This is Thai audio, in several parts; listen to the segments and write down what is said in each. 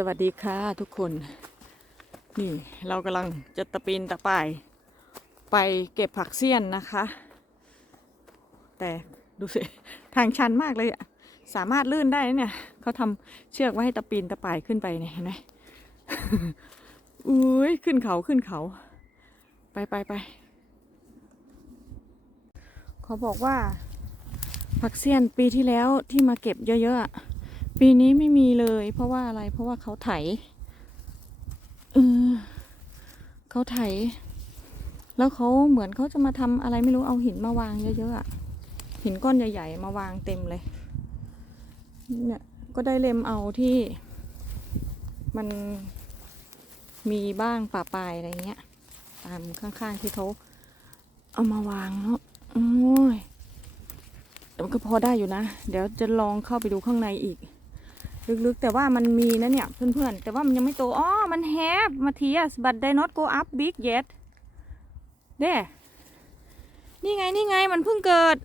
สวัสดีค่ะทุกคน นี่เรากำลังจะตะปีนตะป่าย ไปเก็บผักเสี้ยนนะคะ แต่ดูสิ ทางชันมากเลยอะสามารถลื่นได้นะเนี่ยเขาทำเชือกไว้ให้ตะปีนตะป่ายขึ้นไปเนี่ยเห็นไหมอุ้ยขึ้นเขาขึ้นเขา ไปไปไปเขาบอกว่าผักเสี้ยนปีที่แล้วที่มาเก็บเยอะๆอะ ปีนี้ไม่มีเลย เพราะว่าอะไร เพราะว่าเขาไถเออเขาไถ แล้วเขาเหมือนเขาจะมาทำอะไรไม่รู้เอาหินมาวางเยอะๆอะหินก้อนใหญ่ ๆ มาวางเต็มเลย เนี่ยก็ได้เล็มเอาที่ มันมีบ้างป่าปลายอะไรเงี้ย ตามข้างๆที่เขาเอามาวางเนาะโอ้ยแต่มันก็พอได้อยู่นะ เดี๋ยวจะลองเข้าไปดูข้างในอีก ลึกๆ แต่ว่ามันมีนะเนี่ยเพื่อนๆ แต่ว่ามันยังไม่โต อ๋อ มันแฮปมาเทียส but they not go up big yet เด้นี่ไง นี่ไง มันเพิ่งเกิด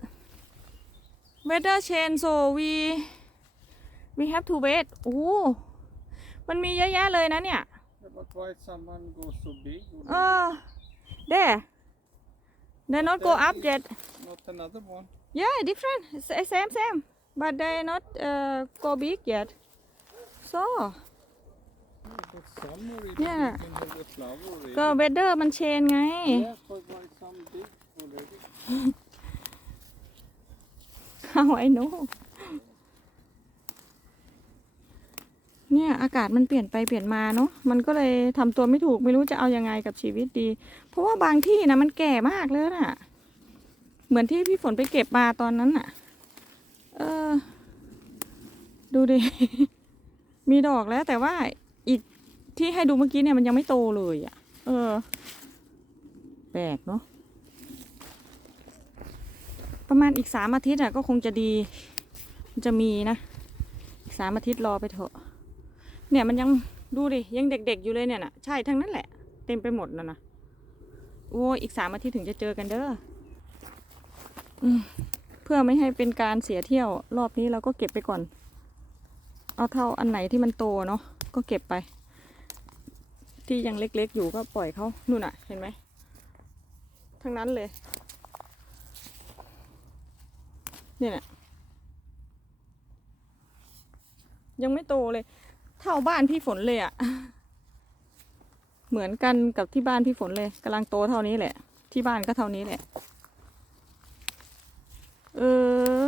weather change so we we have to wait โอ้มันมีเยอะแยะเลยนะเนี่ย Yeah, but why someone goes so big? เออเด้ they not go up yet Not another one. Yeah, different. S- Same, same. But they not uh, go big yet. So, Yeah, but some already Yeah. you can have the flower already. ก็ weather มัน change ไง Yeah, but why some big already? How I know เนี่ยอากาศมันเปลี่ยนไปเปลี่ยนมาเนาะมันก็เลยทำตัวไม่ถูกไม่รู้จะเอายังไงกับชีวิตดี เพราะว่าบางที่นะมันแก่มากเลยน่ะ เหมือนที่พี่ฝนไปเก็บมาตอนนั้นน่ะ เออ ดูดิ มีดอกแล้วแต่ว่าอีกที่ให้ดูเมื่อกี้เนี่ยมันยังไม่โตเลยอะ เออ แปลกเนาะ ประมาณอีกสามอาทิตย์อะก็คงจะดี มันจะมีนะ อีกสามอาทิตย์รอไปเถอะ เนี่ยมันยังดูดิยังเด็กๆอยู่เลยเนี่ยนะใช่ทั้งนั้นแหละ เต็มไปหมดนะนะ โอ้อีกสามอาทิตย์ถึงจะเจอกันเด้ออเพื่อไม่ให้เป็นการเสียเที่ยว รอบนี้เราก็เก็บไปก่อน เอาเท่าอันไหนที่มันโตเนาะก็เก็บไป ที่ยังเล็กๆอยู่ก็ปล่อยเขานู่นน่ะเห็นไหมทั้งนั้นเลยเนี่ยน่ะยังไม่โตเลย เท่าบ้านพี่ฝนเลยอะ่ะเหมือนกันกับที่บ้านพี่ฝนเลยกำลังโตเท่านี้แหละ ที่บ้านก็เท่านี้แหละ เออ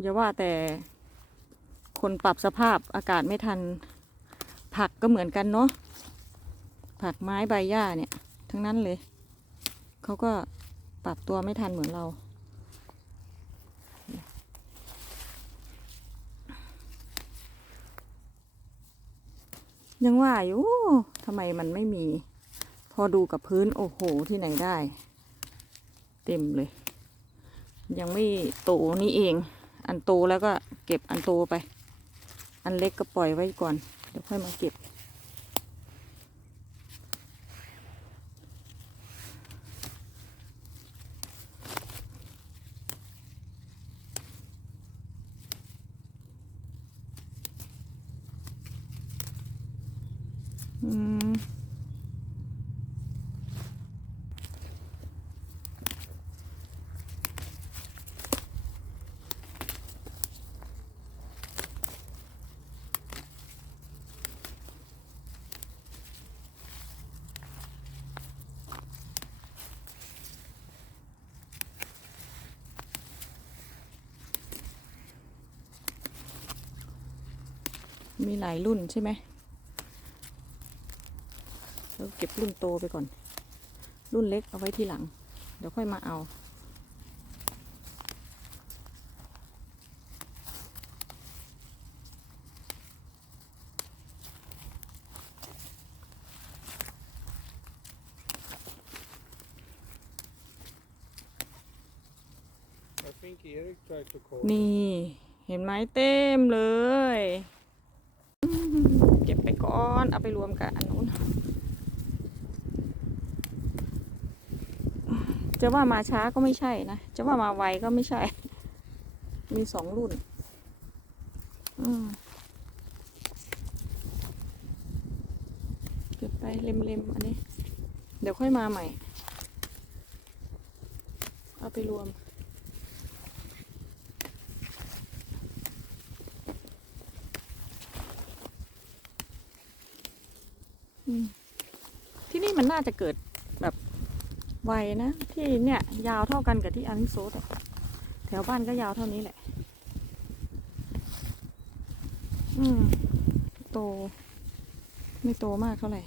อย่าว่าแต่ คนปรับสภาพอากาศไม่ทัน ผักก็เหมือนกันเนาะผักไม้ใบหญ้าเนี่ย ทั้งนั้นเลย เขาก็ปรับตัวไม่ทันเหมือนเรา ยังว่าอยู่ทำไมมันไม่มี พอดูกับพื้นโอ้โหที่ไหนได้ เต็มเลย ยังไม่โตนี่เอง อันโตแล้วก็เก็บอันโตไป อันเล็กก็ปล่อยไว้ก่อน เดี๋ยวค่อยมาเก็บ อืม มีหลายรุ่นใช่ไหมเราเก็บรุ่นโตไปก่อน รุ่นเล็กเอาไว้ทีหลัง เดี๋ยวค่อยมาเอา I think Eric tried to call. นี่ เห็นไหมเต็มเลยอืมเก็บ ไปก้อน เอาไปรวมกับอันนู้น จะว่ามาช้าก็ไม่ใช่นะ จะว่ามาไวก็ไม่ใช่ มีสองรุ่น อืมเก็บไปเล็มๆ อันนี้ เดี๋ยวค่อยมาใหม่ เอาไปรวม ที่นี่มันน่าจะเกิดแบบไวนะ ที่เนี่ย ยาวเท่ากันกับที่อาริโซตแถวบ้านก็ยาวเท่านี้แหละ อืม โต ไม่โตมากเท่าไหร่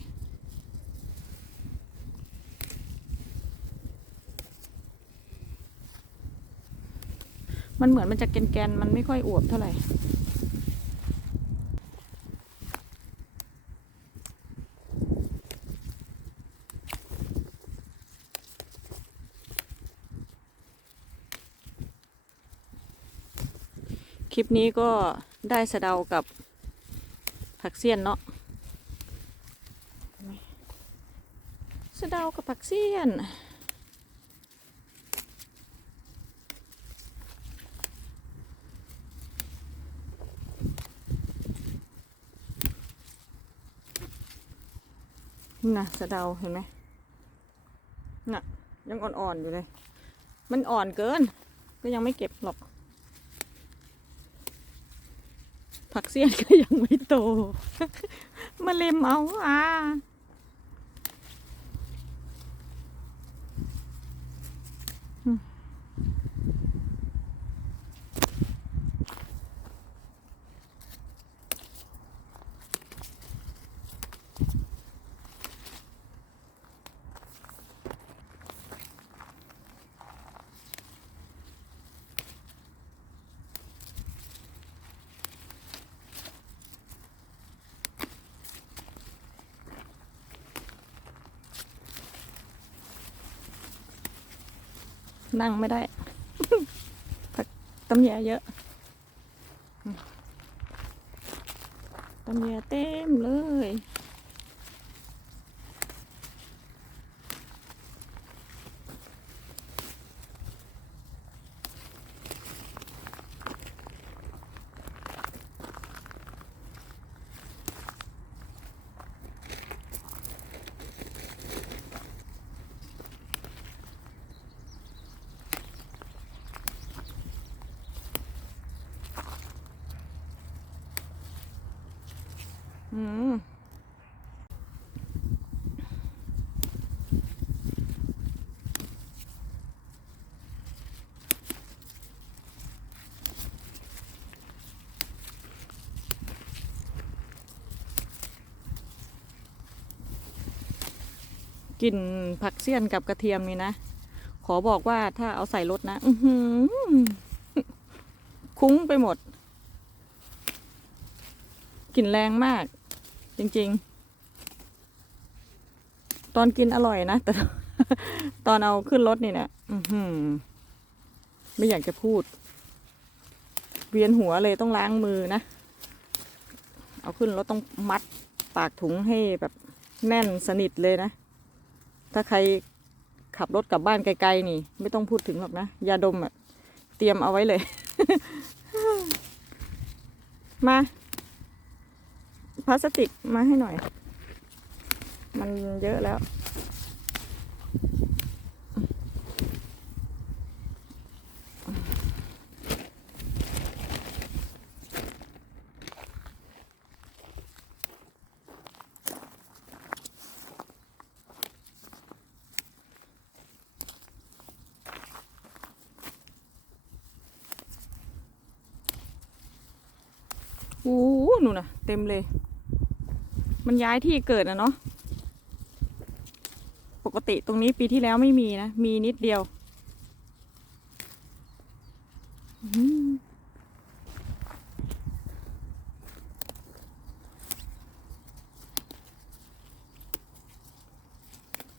มันเหมือนมันจะแกนๆ มันไม่ค่อยอวบเท่าไหร่ คลิปนี้ก็ได้สะเดากับผักเสี้ยนเนาะสะเดากับผักเสี้ยน น่ะสะเดาเห็นไหมน่ะยังอ่อนๆอยู่เลย มันอ่อนเกิน ก็ยังไม่เก็บหรอก ผักเสี้ยนก็ยังไม่โต มาเล็มเอาอะ นั่งไม่ได้ ผักตำแยเยอะต้มตำแยเต็มเลย กลิ่นผักเสี้ยนกับกระเทียมนี่นะ ขอบอกว่าถ้าเอาใส่รถนะคุ้งไปหมด กลิ่นแรงมาก จริง ๆ ตอนกินอร่อยนะ แต่ ตอนเอาขึ้นรถนี่นะอื้อหือไม่อยากจะพูด เวียนหัวเลยต้องล้างมือนะ เอาขึ้นรถต้องมัดปากถุงให้แบบแน่นสนิทเลยนะ ถ้าใครขับรถกลับบ้านไกลๆนี่ ไม่ต้องพูดถึงหรอกนะ ยาดมอะเตรียมเอาไว้เลย มา พลาสติกมาให้หน่อย มันเยอะแล้วโอ้หหนูนะเต็มเลย มันย้ายที่เกิดนะเนาะ ปกติตรงนี้ปีที่แล้วไม่มีนะ มีนิดเดียว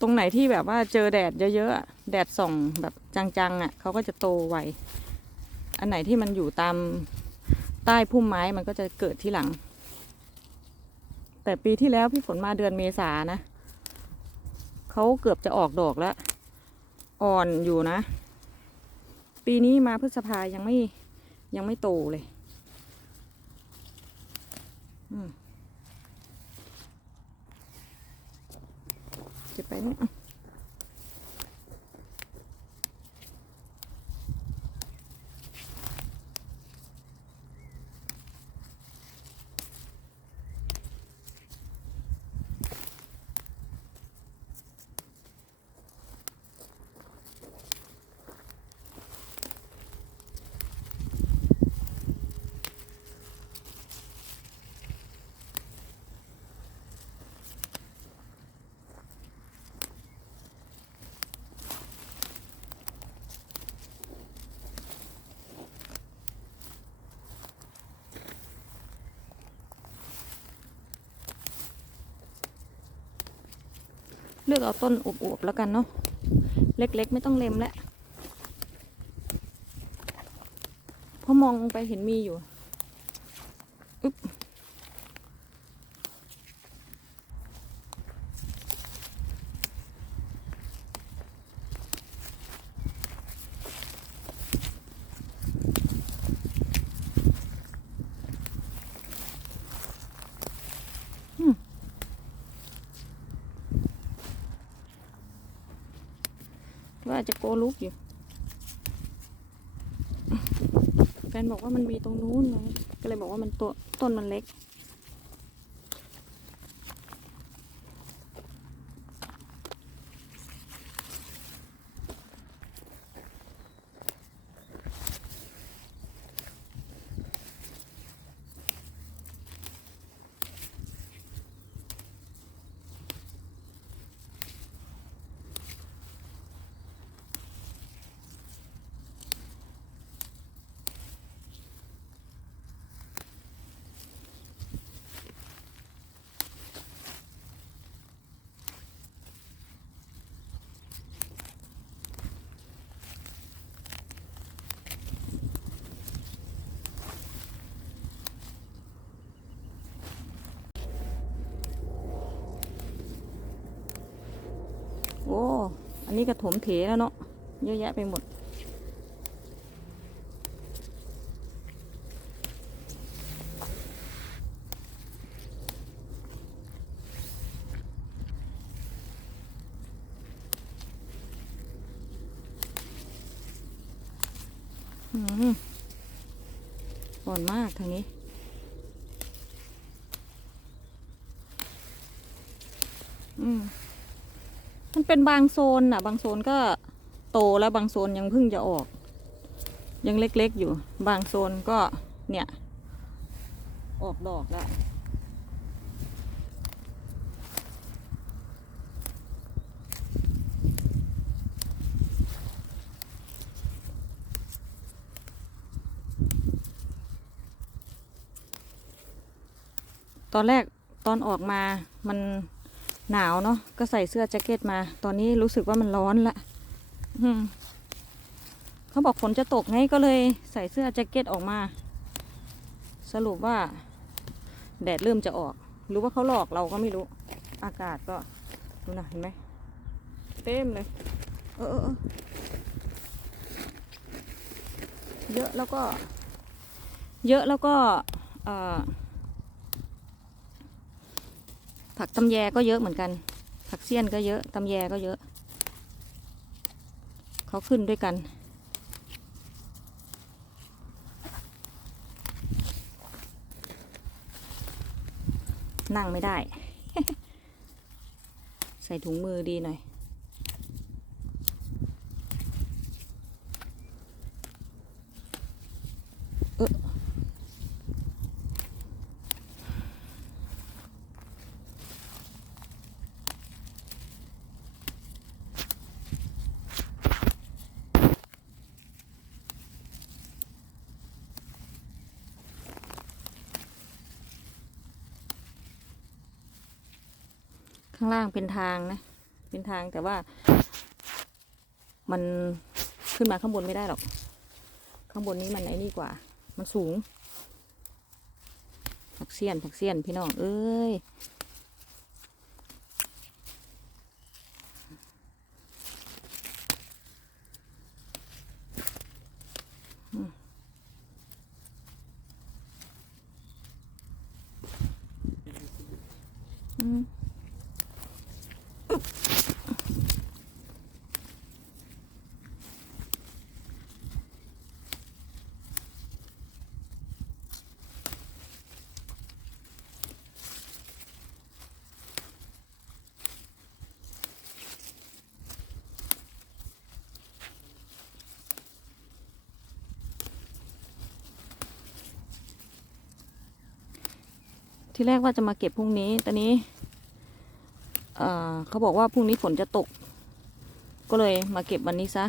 ตรงไหนที่แบบว่าเจอแดดเยอะๆ แดดส่องแบบจังๆอะเขาก็จะโตไว อันไหนที่มันอยู่ตามใต้พุ่มไม้มันก็จะเกิดที่หลัง แต่ปีที่แล้วพี่ฝนมาเดือนเมษานะเขาเกือบจะออกดอกแล้ว อ่อนอยู่นะ ปีนี้มาพฤษภายังไม่ยังไม่โตเลยอืมนี่ เลือกเอาต้นอวบๆแล้วกันเนาะเล็กๆ ไม่ต้องเล็มแล้วเพราะมองลงไปเห็นมีอยู่อึ๊บ ว่าจะโกลุกอยู่แฟนบอกว่ามันมีตรงนู้นเลยก็เลยบอกว่ามันตัวต้นมันเล็ก โอ้ อั นี้กระถมเถแล้วเนาะเยอะแยะไปหมด อืมอ่อนมากทางนี้อืม เป็นบางโซนน่ะ บางโซนก็โตแล้วบางโซนยังเพิ่งจะออก ยังเล็กๆอยู่ บางโซนก็เนี่ย ออกดอกแล้วตอนแรกตอนออกมามัน หนาวเนาะก็ใส่เสื้อแจ็คเก็ตมา ตอนนี้รู้สึกว่ามันร้อนละเขาบอกฝนจะตกไงก็เลยใส่เสื้อแจ็คเก็ตออกมา สรุปว่า แดดเริ่มจะออก หรือว่าเขาหลอกเราก็ไม่รู้ อากาศก็ดูนะเห็นไหมเต็มเลย เออเออเออเยอะแล้วก็ เยอะแล้วก็ เอ่อ ผักตำแยก็เยอะเหมือนกัน ผักเสี้ยนก็เยอะตำแยก็เยอะ เขาขึ้นด้วยกัน นั่งไม่ได้ ใส่ถุงมือดีหน่อย ข้างล่างเป็นทางนะ เป็นทางแต่ว่า มันขึ้นมาข้างบนไม่ได้หรอก ข้างบนนี้มันไอ้นี่กว่า มันสูงผักเสี้ยนผักเสี้ยนพี่น้อง เอ้ย อืม ที่แรกว่าจะมาเก็บพรุ่งนี้ ตอนนี้เเขาบอกว่าพรุ่งนี้ฝนจะตก ก็เลยมาเก็บวันนี้ซะ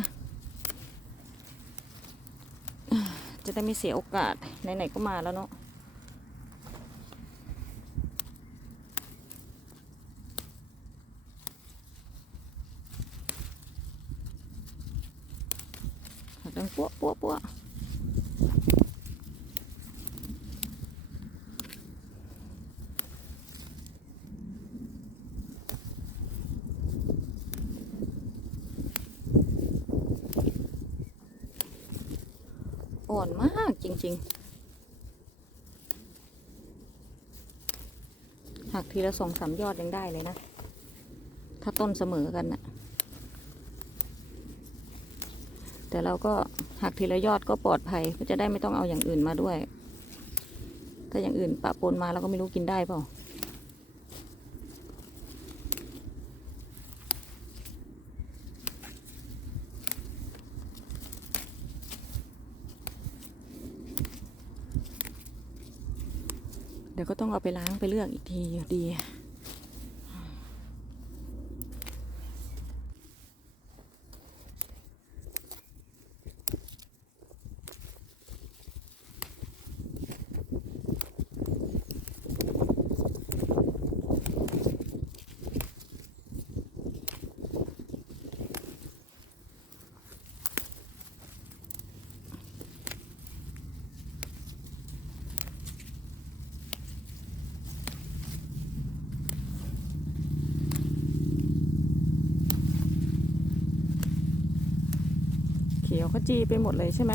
จะได้ไม่เสียโอกาส ไหนๆก็มาแล้วเนาะดังปัวปัวปัวอ่อนมากจ ริงๆ หักทีละสองสามยอดยังได้เลยนะ ถ้าต้นเสมอกันน่ะแต่เราก็หักทีละยอดก็ปลอดภัยก็จะได้ไม่ต้องเอาอย่างอื่นมาด้วย ถ้าอย่างอื่นปะปนมาเราก็ไม่รู้กินได้เปล่า ก็ต้องเอาไปล้างไปเลือกอีกทีอยู่ดี ยวขจีไปหมดเลยใช่ไหม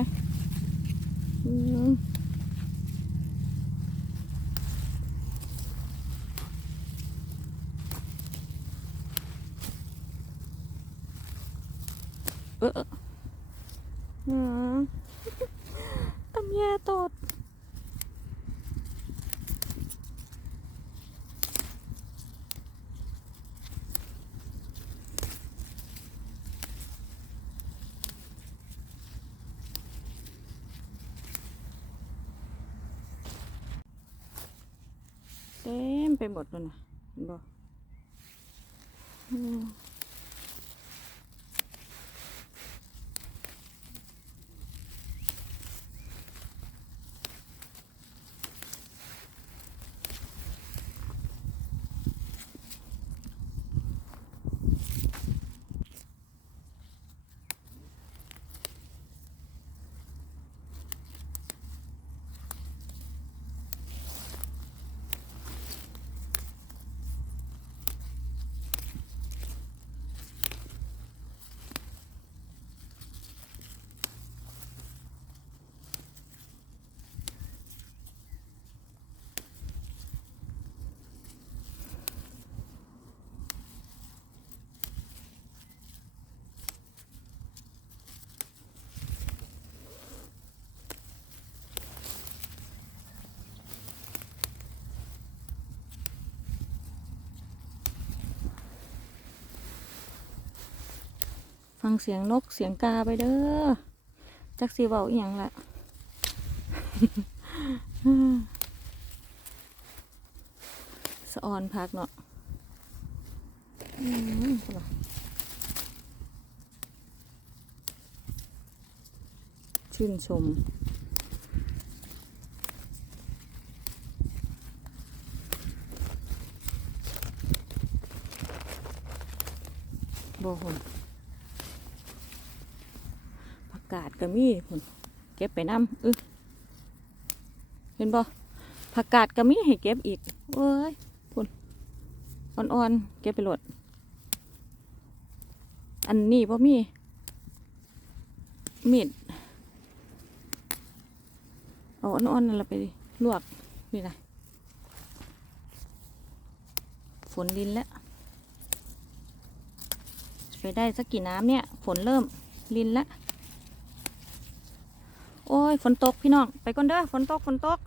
เออเอออืมตำแย่ตดเต็ม ไปหมดเลยนะเห็นบ่ ฟังเสียงนกเสียงกาไปเด้อจักสีเบาอีหยังละสะออนพักเนาะชื่นชมโบหุ่น กาดก็มีพุ่นเก็บไปน้ำเอึเห็นบ่ผักกาดก็มีให้เก็บอีกเอ้ยพุ่นอ่อนๆเก็บไปโหลด อันนี้บ่มีมีดเอาอ่อนๆนั่นละไปลวกนี่นะฝนลินแล้วไปได้สักกี่น้ำเนี่ย ฝนเริ่มลินแล้ว โอ้ยฝนตกพี่น้อง ไปก่อนเด้อฝนตกฝนตก